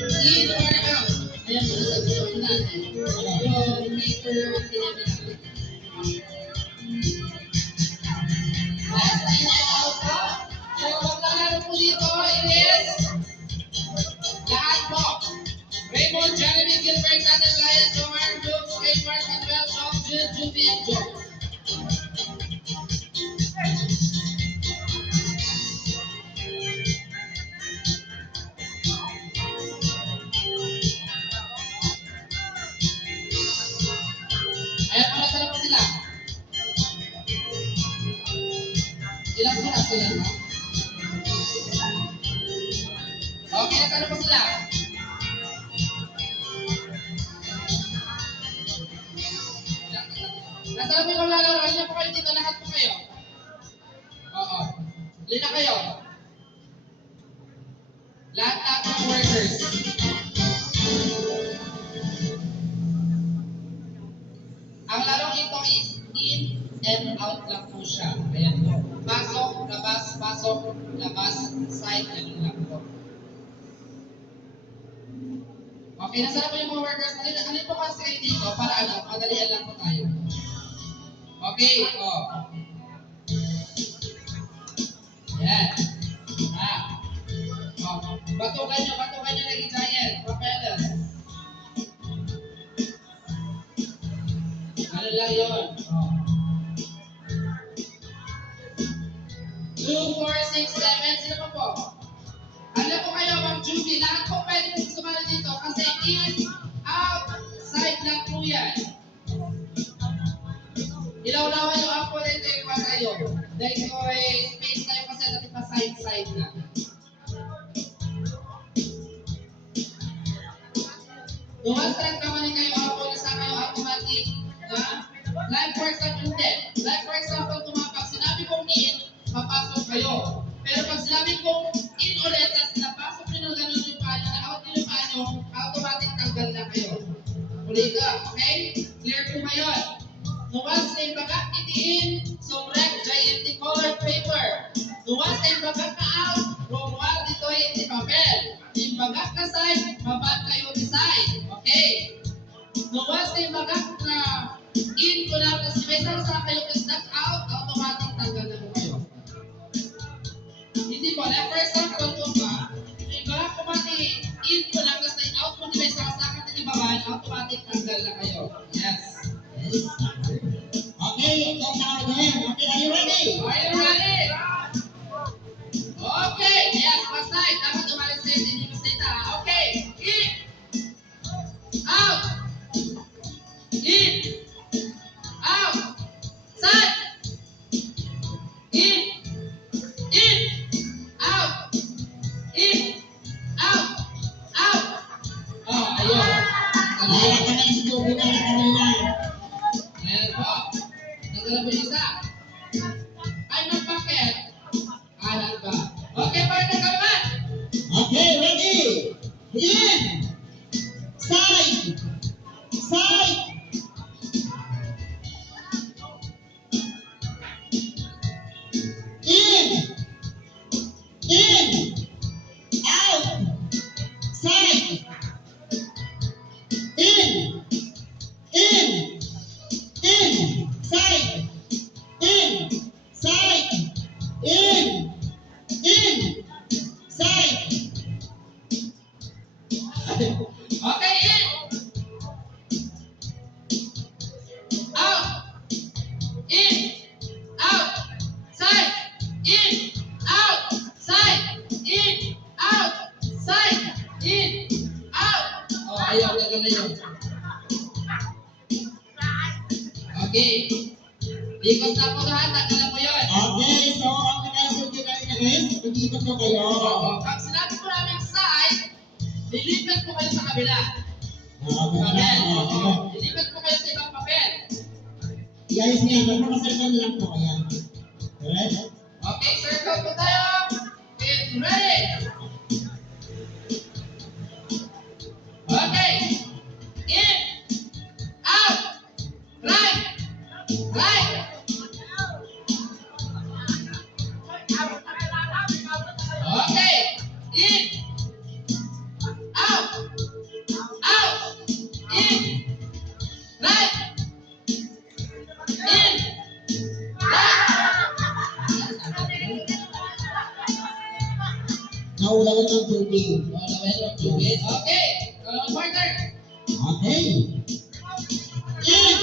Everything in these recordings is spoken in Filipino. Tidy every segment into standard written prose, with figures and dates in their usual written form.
In or out? Ayan po sa gusto natin. Yung paper, tinabi natin. Last in and out po. So, maglalaro po dito is lahat po. Raymond, Jeremy, Gilbert, Nathan, Ryan, Jomar, Luke, Raymond, Manuel, John, Jude, Judy, and Joe. Ayan, para na po sila. Ilang oras sila, ha? Okay, nasa po sila. Nasa po yung lalaro. Halina po kayo dito. Lahat po kayo. Oo. Halina kayo. Lahat ng workers. Ang larong ito is in and out lang po siya. Ayan po. Pasok, labas, side, ganun lang po. Okay, nasa na po yung mga workers. Alin po kasi kayo dito para madalian lang po tayo. Okay, Yan. Batukan nyo lagi giant. Propellers. Ano lang yun? 2, 4, 6, 7. Sino pa po? Alam po kayo, Ma'am Judy, lahat po pwede po sumali dito kasi in, out, side lang po yan. Ilaw-lawan yung ako na ito yung pa kayo. Dahil ko space tayo kasi natin pa side na. Dumastrang kamali kayo ako, nasa kayo automatic na like for example, hindi. Like for example, pag sinabi kong in, papasok kayo. Pero pag sinabi kong in ulit, at napasok nyo na gano'n yung paano, na out nyo yung paano, automatic tanggal na kayo. Ulit ka, okay? Clear po ba yun? Nuwas na yung bagak itiin, somrek, giant colored paper. Nuwas na yung bagak na out, romual dito yung papel. Yung bagak na side, babad kayo di side. Okay? Nuwas na yung bagak na in ko na, kasi may sarasa kayo kasi not out, automatic tanggal na po kayo. Hindi po, like for example po ba, yung bagak ko mati in ko na, kasi out ko di may sarasa ka di babad, automatic tanggal na kayo. Yes. Okay, let's start again. Okay, are you ready? Are you ready? Okay, yes, pasay. Dapat umalis na hindi masita. Okay, in, out, in, out, side, in, out, out. Oh, ayun. Wala ka na si Joby na kanina. Ayan po. Nagdala po yung isa. Ay, mag-packet. Alam ba? Okay, partner ka naman. Okay, ready? In, side, side. In, out, side. In, side, side, side. Okay, in. Out. In. Out. Side. In. Out. Side. In. Out. Side. In. Out. Oh, ayaw na gano'n yun. Okay. Ikot na po lahat. Tanggalan mo yun. Okay, so ang pinasukin natin is, mag-ikot po kayo. Pag sinabi po namin side, lilipat po kayo sa kabila. Okay. Lilipat po kayo sa ibang papel. Guys, niya, magpapasarkan lang po. Ayan. Alright? Okay, circle po tayo. Get ready. Okay. In. Out. Right. Right. Okay. In. Out. Out! In! Right! In! Naulan ng tubig. Okay. Partner. Okay. In!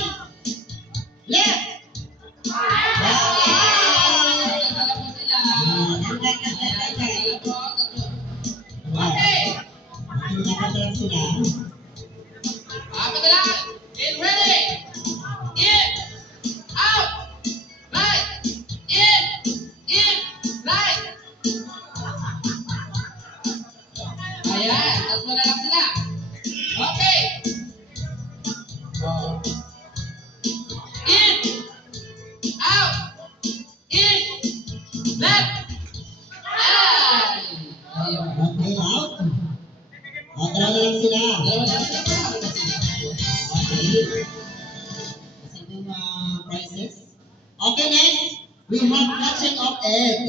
Left! Alam mo sila. Okay. Okay. Nakatalang sila. Apat na lang. Get ready. In. Out. Right. In. In. Right. Ayan. Tatlo na lang sila. Okay. In. Out. In. Left. Ay. Ayun. Okay, out. O, dalawa na lang sila. Dalawa na sila. Okay. Kasi yung prices. Okay, next. We have hatching of egg.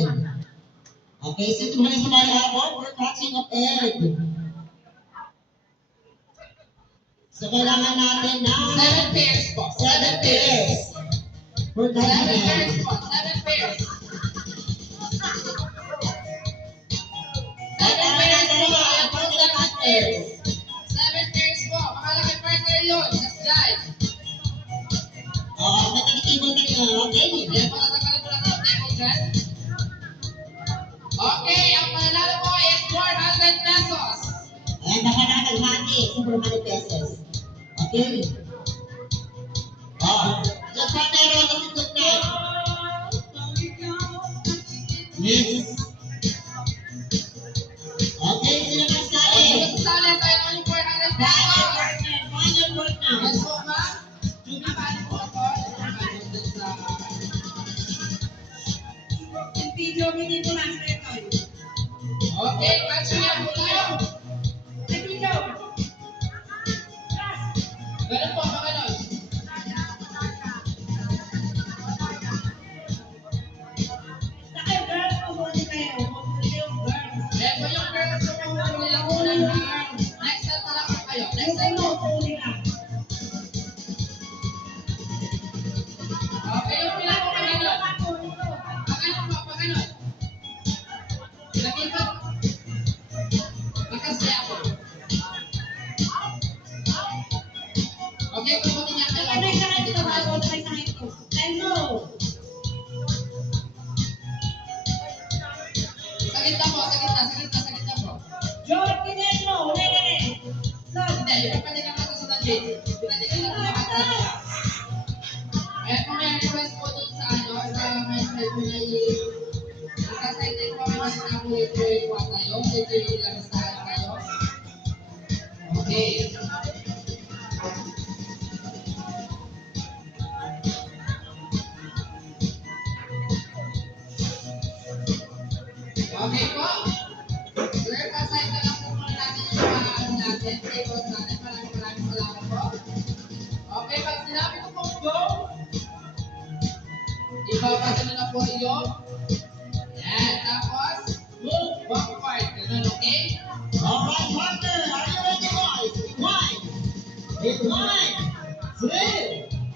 Okay, so ito muna sa mga habon, we're hatching of egg. So, kailangan natin na 7 pairs po. 7 pairs. For 7 hatching pairs egg. po. 7 pairs. 7 pairs po. Ayan po, 7 pairs. 7 pairs po. Makalaki partner yun. Just drive. Oo, may nag-table na rin. Okay. Ayan po, natanggalin po natin ang table dyan. Okay, ang mananalo po is 400 pesos. Ayan, baka na naghati. Super 100 pesos. Okay. Just one meron na tindog na. Next. Okay, sila mas Okay, tayo. gusto sana tayo ng 400 pesos. Final word na. Yes po, ma'am. Judy, paano po ako? Okay, catch niya po tayo. Ganun po, mga ganon. Ayan po yung girls na puhuli lang muna ng next set na lang po kayo. Next set po. Okay, yung pila po mga ganon. Paganon po, paganon. Nakita. Makasaya po. Okay, kukunin niya kayo. Sa gitna po, sa gitna, sa gitna, sa gitna po. Hindi, yung kanina natin sa tanjit. Pinatikin natin yung kanta. Ayan po may request po dun sa ano, sa may side po na sa side din po may masinapo ito yung kuha tayo. Ito yung ilamistahan tayo. Okay. Okay po. Sir, paside na lang po muna natin yung mga ano natin, tables natin. Maraming salamat po. Okay, pag sinabi ko po go, ibabasa na lang po iyo. Yan, tapos, move backward. Ganun, okay? Alright, partner. Are you ready, boys? In 1, 2,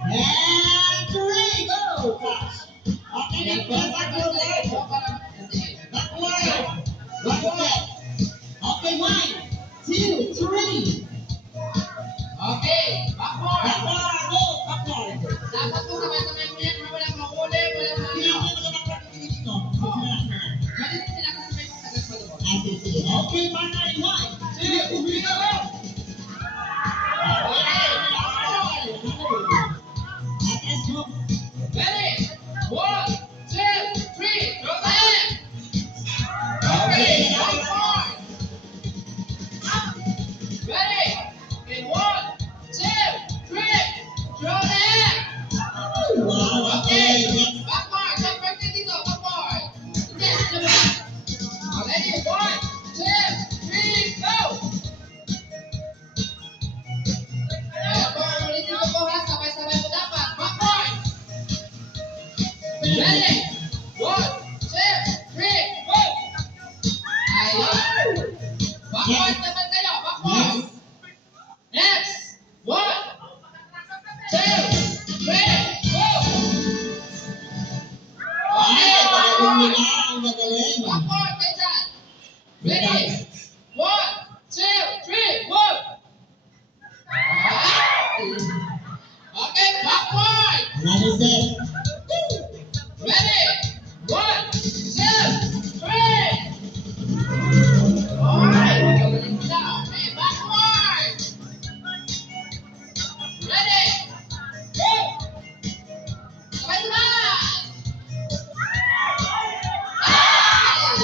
and 3. Go. Touch. Okay, Yan next po, one. Backward. sige. Backward. One step. Okay, 1, 2, 3. Okay, backward. Backward. Go. Backward. Dapat po sabay-sabay mo yan, walang mahuli, walang Sino mahuli. ang nag-backward ng dito? Sino? Ganun sila kasabay mo sagad pa doon. Ah, sige. Okay, partner. In 1, 2, 3, go. Okay. Atras mo. Ready? 1, 2, 3, throw the hand. Okay, backward. Ready? In 1, 2, 3, throw the hand. Wow, okay. Next. Backward, backward ka dito, backward. Yes, diba? Ready? 1, 2, 3, go! Ayan po, ulitin ko po ha, sabay-sabay mo dapat. Backward! Ready? 1, 2, 3, go! Ayun! Backward naman kayo, backward! backward. Next. 1, 2, 3, go! Ay, Okay, magaling backward. nila. Ang magaling. Backward kayo dyan. Ready? 1, 2, 3, move! Okay, backward. Another set. Ready? 1, 2, 3. Alright, magaling sila. Okay, backward. Ready? Go! Sabay-sabay!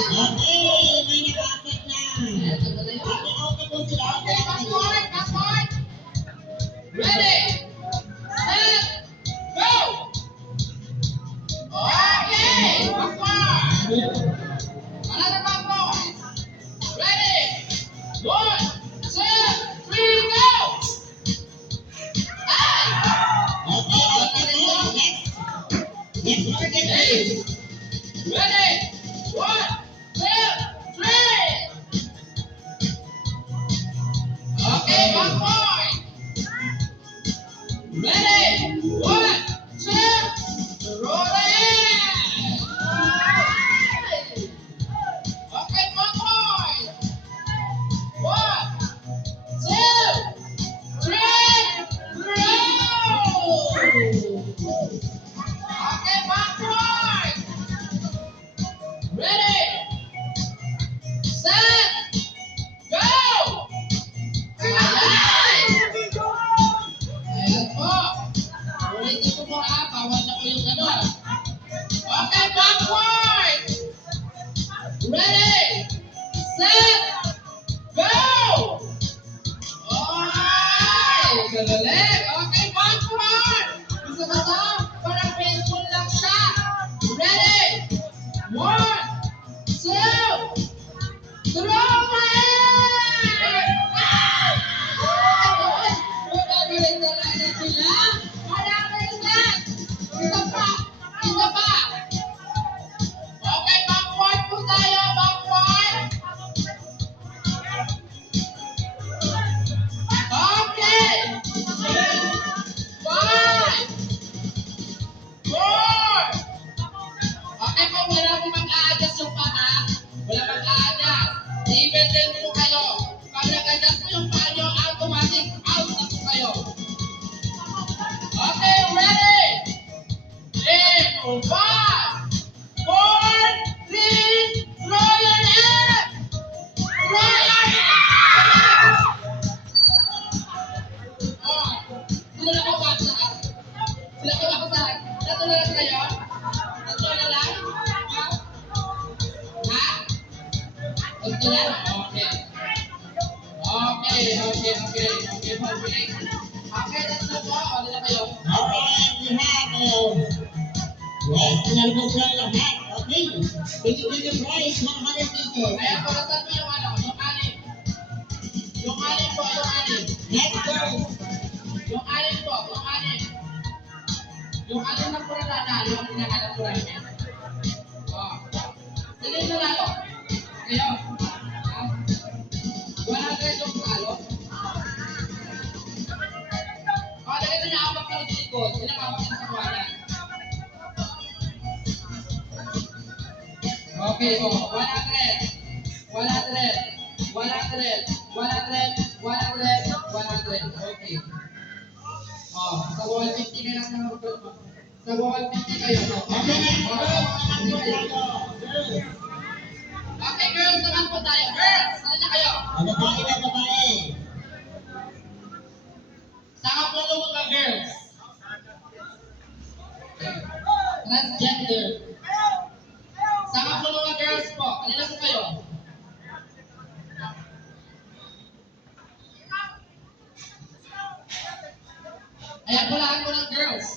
Okay, may nakasat na. Ito na yun. Okay, out na po sila. Okay, backward, backward. Ready? Set, go! Okay, backward. Another backward. Ready? 1, 2, 3, go! Ay! Okay, out na po. Next. Next target is. Ready? 1, 2, 3. Okay, backward. Ready? 1, 2, roll it. Okay, backward. 1, 2, 3, roll. Okay, backward. Ready? Set, go! Ayan! Ayan po. Ulitin ko po ha, bawal na po yung gano'n. Okay, backward! Ready? Set, go! Alright! Gagaling! Okay, backward! Gusto ba ito? Parang baseball lang siya. Ready? 1, 2, throw it! Magaling talaga sila. Another set. Isa pa. Isa pa. Okay, backward po tayo. Backward. Okay. 5, 4. Okay po, wala po mag-a-adjust yung paa. Wala mag-a-adjust. Even din po kayo. Pag nag-adjust po yung paa nyo, automatic out na po kayo. Okay, ready? In 5, 4, 3, throw your hand! Throw your hand! Oh, sila na po ba saan? Sila po ba saan? Tatlo na lang kayo? Tatlo na lang? Ha? Tatlo na? Okay. Okay, okay, okay. Okay, okay. Okay, tatlo po. O, na kayo. Alright, we have yes, tinalo po sila lahat. Okay. Thank you for the prize, 100 pieces. Kaya po, nasan mo yung ano? Yung anim. Yung anim po, yung anim. Next girls. Yung anim po, yung anim. Yung anim na po na nanalo, ang hinahanap po namin. Oh. Sino yung nanalo? Kayo? Ha? 100 yung talo? Oh, dahil ito na awak ng likod. Pinakawak ng kawalan. Okay, oh, 100. 100. 100. 100. 100. Okay. Oh, sa 150 ka lang na mag-gold mo. Sa 150 kayo. Okay, next girls. Naman po tayo. Girls. Okay, girls naman po tayo. Girls, ano na kayo? Ang babae na babae. Saka po ng mga girls. Transgender. Saka po ng mga girls po. Kanila po kayo? Ayan po lahat po ng girls.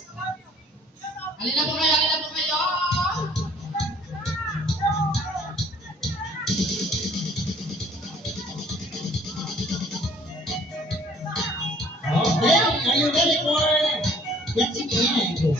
Halina po kayo, halina po kayo. Okay, are you ready for getting in?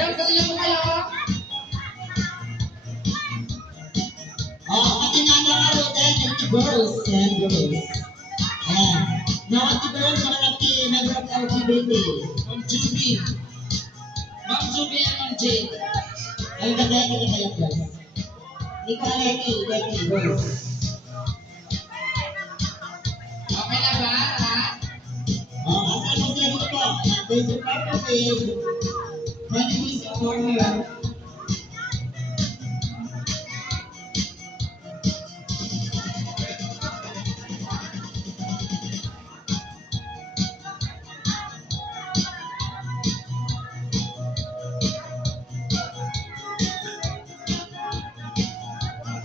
Girls, dali na po kayo. Kasi nga nakaroon ng girls and girls. Ayan. Now, at the girls, malalaki, member of LGBT. Ma'am Juby. Ma'am Juby and Ma'am Jane. Ay, gagawin ka kayo, girls. Hindi ko Leki, girls. Okay na ba? Ha? Kasi mo siya dito po. There's a purpose is, when it is for her,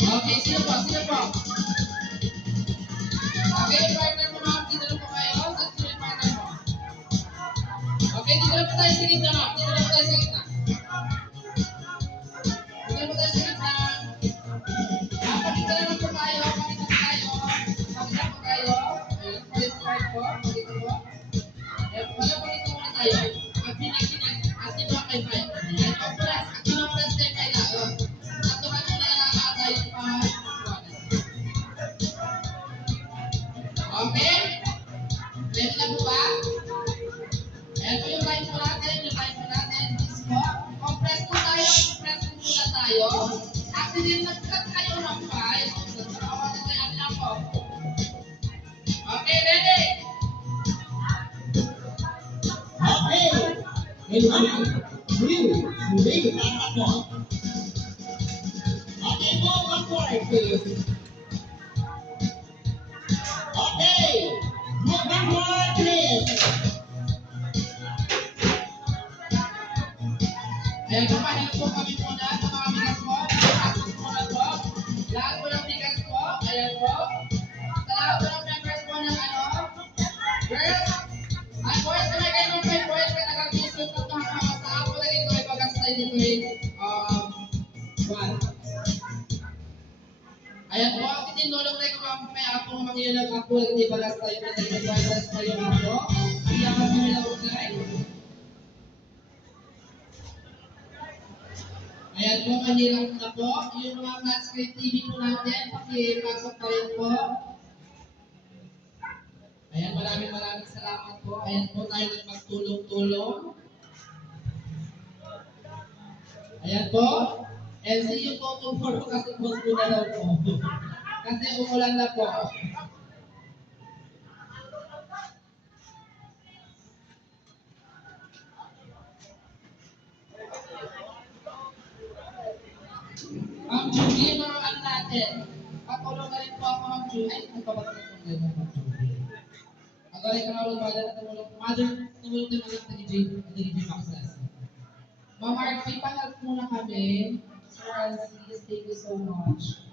Okay, sino po? Sino po? Okay, partner mo ma'am. Dito na po kayo. Sa sino yung partner mo? Okay, dito na po tayo sa gitna ma'am. Dito na po tayo sa gitna. Dito na po tayo sa gitna. Pakita naman po tayo. Pakita po tayo. Pakita po tayo. Ayun, this part po. Pakita po. Ayun, pakita muna tayo. Atin. Atin po kay Pai. Ayan, conference. Atin ang press kay Pai na. Ato ka nung nakakata yung okay? Ready na po ba? Ayan po yung line po natin. Please po. Compress po tayo. Compress po muna tayo. Actually, nag-cut kayo ng 5. Nagkakawalan tayo ang ako. Okay, ready? okay. And 1, 2, 3, tatak mo. Okay, move backward, please. Okay. Move backward, please. Ayan po, pahinga po kami muna sa mga bigas po. Pasok muna po. Lahat po ng bigas po. Ayan po. Sa lahat po ng members po ng ano. Girls, ay boys, na may kayo ng boys ka nag-visit po ito hanggang sa ako lagi ito ay pag-astay dito one. Ayan po, tinulong tayo kung may ako mangilag ako lagi pag-astay po dito pag-astay po yung ako. Kaya kami nilagay. Ayan po, kanilap na po. Yung mga Match Kay TV po natin, pakipasok tayo po. Ayan, maraming salamat po. Ayan po, tayo magtulong-tulong. Ayan po. And see you po tomorrow kasi post po na daw po. Kasi umulan na po. Ma'am Judy, yung mga ano natin. Patulong na rin po ako, Ma'am Judy. Ay, ano pa ba ito ng Ma'am Judy? Agaling ka na rin ba na tumulong. Mother, tumulong din mga nag-DJ Maxas. Ma'am RP, pa-help muna kami. Sir Francis, thank you so much.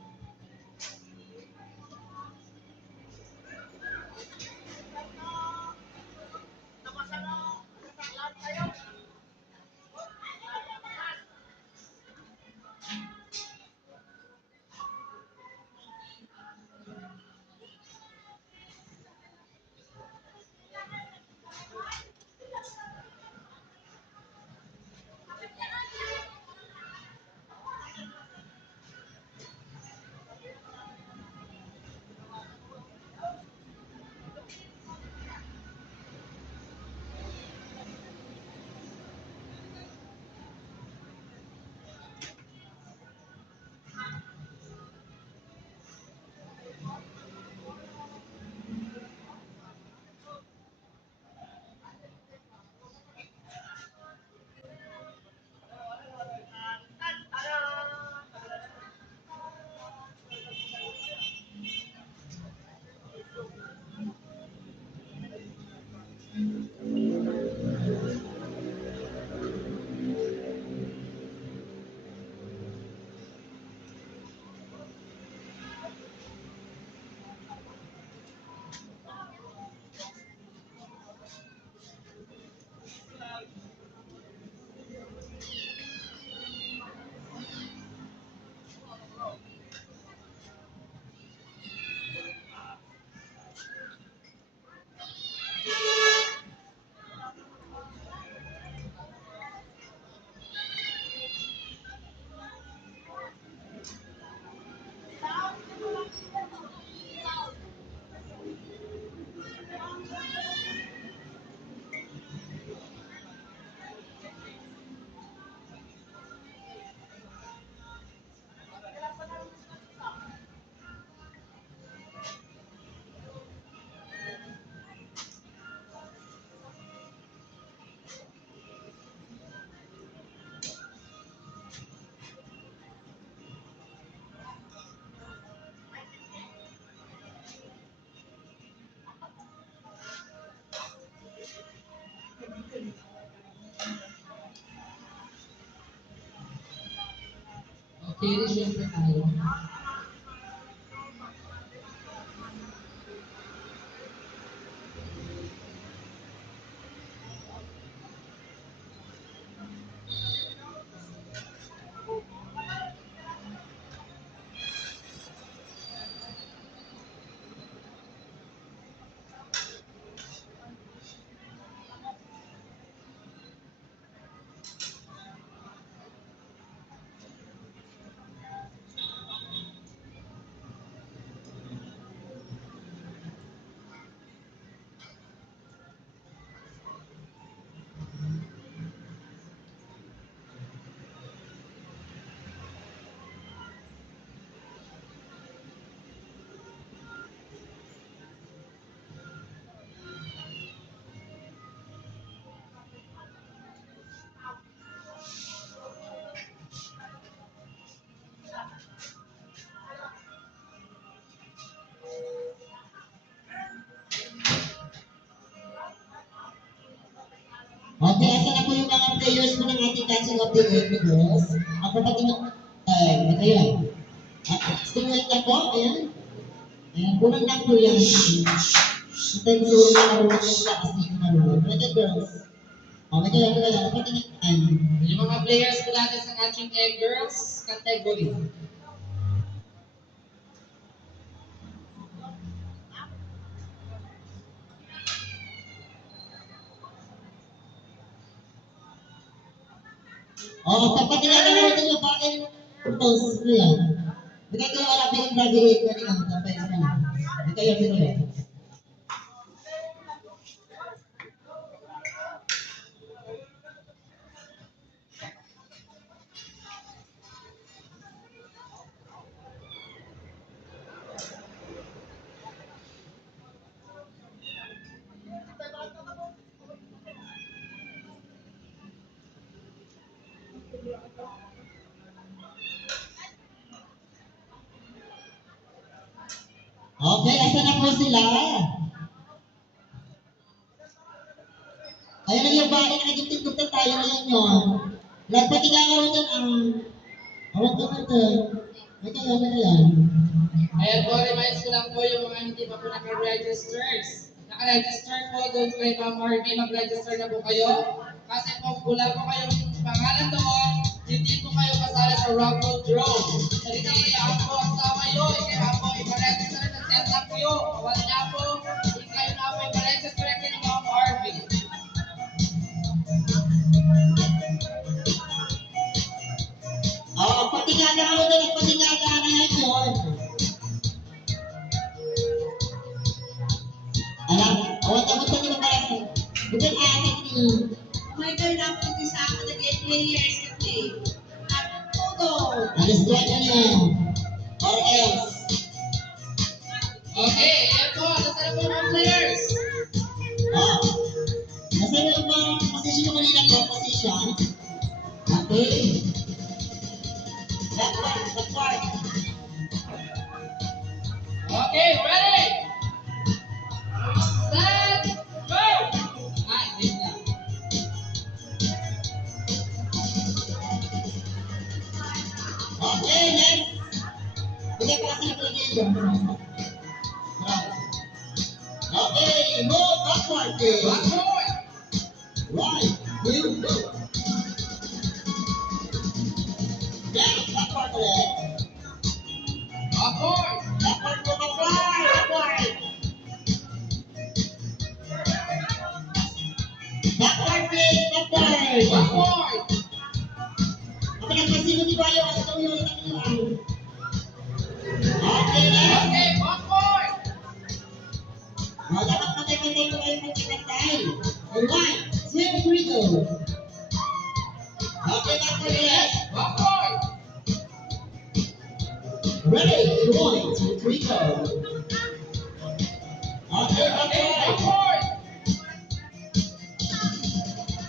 Carry syempre tayo. Okay, asa na po yung mga players po ng ating catching of the egg, girls? Ako pa ito yan. Stingway na po, ayan. Ayan, kulang lang po yan. Hintay mo siguro na marunong yung sa kasi yung marunong. Okay, girls. Okay, kaya. Patingin tayo. Yung mga players po natin sa Catching Egg Girls category. Papatingin na natin yung bakit purpose na yan. Bigay ko yung alapin yung graduate na rin ang tapay sa kanila. Bigay yung pinuli. Okay, asa na po sila? Ayun ang yung bahay na nagtitigtog tayo ngayon yun. Lagpati nga nga rin ang awag ka ito. May kaya. Ayan po, reminds ko lang po yung mga hindi pa po naka-registers. Naka-register po, doon po kay Ma'am Harvey, mag-register na po kayo. Kasi po, wala po kayong pangalan doon, hindi po kayo kasali sa raffle draw. Kasi ako po, kasama yun, kaya po, ipa-register na set up yun. Wala niya po, hindi kayo na po ipa-register kay Ma'am Harvey. Patingada ako doon, patingada na yan yun. Alam, awat-awat ko nila para sa bukan anak niyo. My God, dapat isa ako nag-players na play. At todo. Alis ko niya. Or else. Okay, ayan po, nasa na po mga players. Nasa na yung mga position ko kanina po, position. Okay. That part. Okay, ready? Set, go! Ay, wait lang. Okay, next. Bigay pa kasi nakalagay dyan. Okay, move backward. Backward! Right, move, go. Yes, backward ulit. Backward! Backward po, backward. Backward, please, backward. Backward! Kapag nagpasino di ba yung asa daw yung ilang. Okay, next. Okay, backward! Dapat patay-patay po kayo patay-patay. Alright, 2, 3, go. Okay, backward ulit. Backward! Ready, 1, 2, 3, go. Okay, Okay, backward. backward!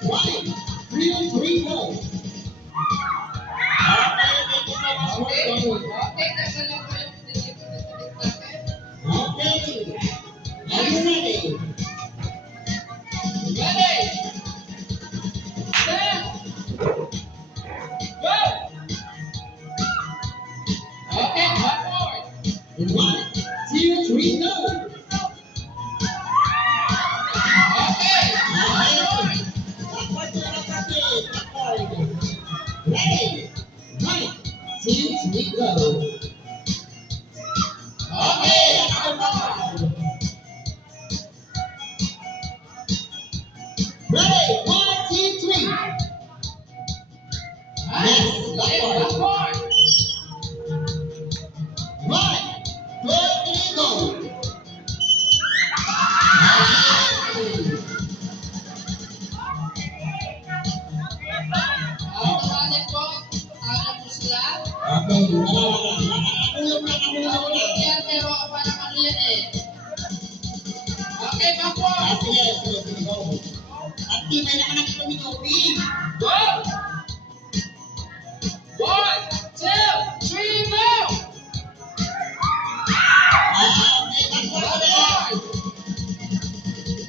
1, 2, 3, go. Okay, thank you so much for Okay, going. okay, nasa lang po yung natin. Okay, are you ready? Ready? Set! Go! we go. Okay, ang bawal. Ready, 1, 2, 3. Next, backward. Backward. 1, 2, 3, go. Tumalit po. Tawag po sila. Okay, wala. Nakulong na. Yan, pero parang ano yan eh. Okay, backward. Sige, go. At di may nakanakita ni Kobe. Go! 1, 2, 3, go! Okay, backward ulit.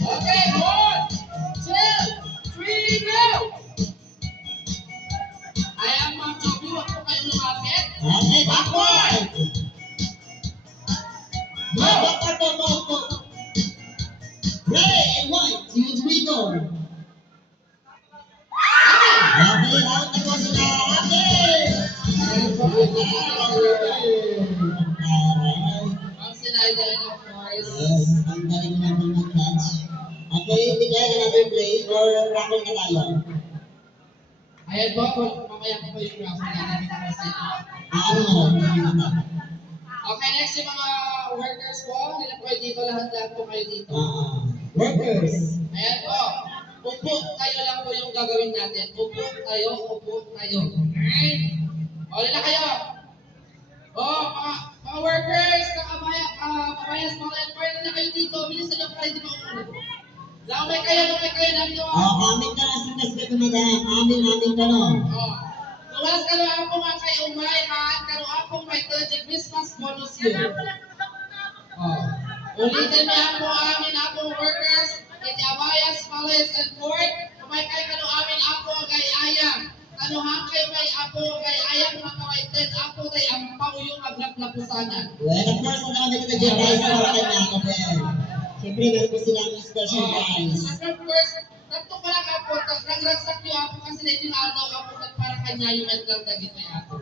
Okay, 1, 2, 3, go! Ayan, Ma'am Joby, huwag po kayong lumapit. Okay, backward. Backward po. Ready, 1, 2, 3, go. Okay, out na po sila. Ma'am Sinayda, of course. Yes, ang galing natin mag-catch. Okay, declare another play or raffle na tayo. Ayan po, mamaya po yung raffle natin dito sa inyo. Ano na? Okay, next yung mga workers po. Nila po dito, lahat po kayo dito. Workers. Ayan po. Upo tayo lang po yung gagawin natin. Upo tayo. Alright? O, nila kayo. O, mga workers, kabayas, mga employer na kayo dito. Bilisan nyo para hindi maumulit. Lamay kayo namin yung Amin ka na sinas ka tumadaan. Amin ka no. Luwas kalo ako nga kay umay at kalo ako may project Christmas bonus yun. Ulitin mo ako amin akong workers iti Abayas, Malayas, and Port. Umay kay kalo amin ako gay ayam. Ano ha kayo may ako gay ayam mga kawaited ako tay ampaw yung aglaplapusanan. Well, of course, ang naman dito dyan guys, para kay mga Ben. Siyempre, meron po silang special guys. Of course, nato ko lang ako, nagragsak yung ako kasi na itinalaw ako para kanya yung mental na gito ako.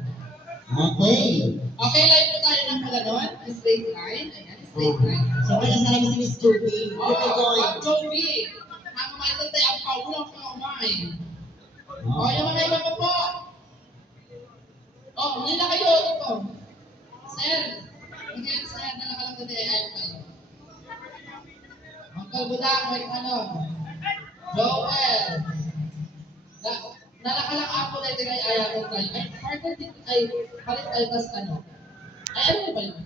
Okay. Okay, live po tayo ng pagano'n. Straight line. Ayan, straight line. Siyempre, kasama si Miss Joby. Joby Joy. Ang Joby. Ang mga ito tayo, ang paulang ka umay. Yung mga iba pa po. Hindi na kayo. Ito. Sir. Again, sir. Nalakalang ko tayo. Ayaw tayo. Uncle Budang, may ano. Joel. Nalakalang ako na ito kay ayaw tayo. Ay, partner, ay, palit tayo tas ano. Ay, ano ba yun?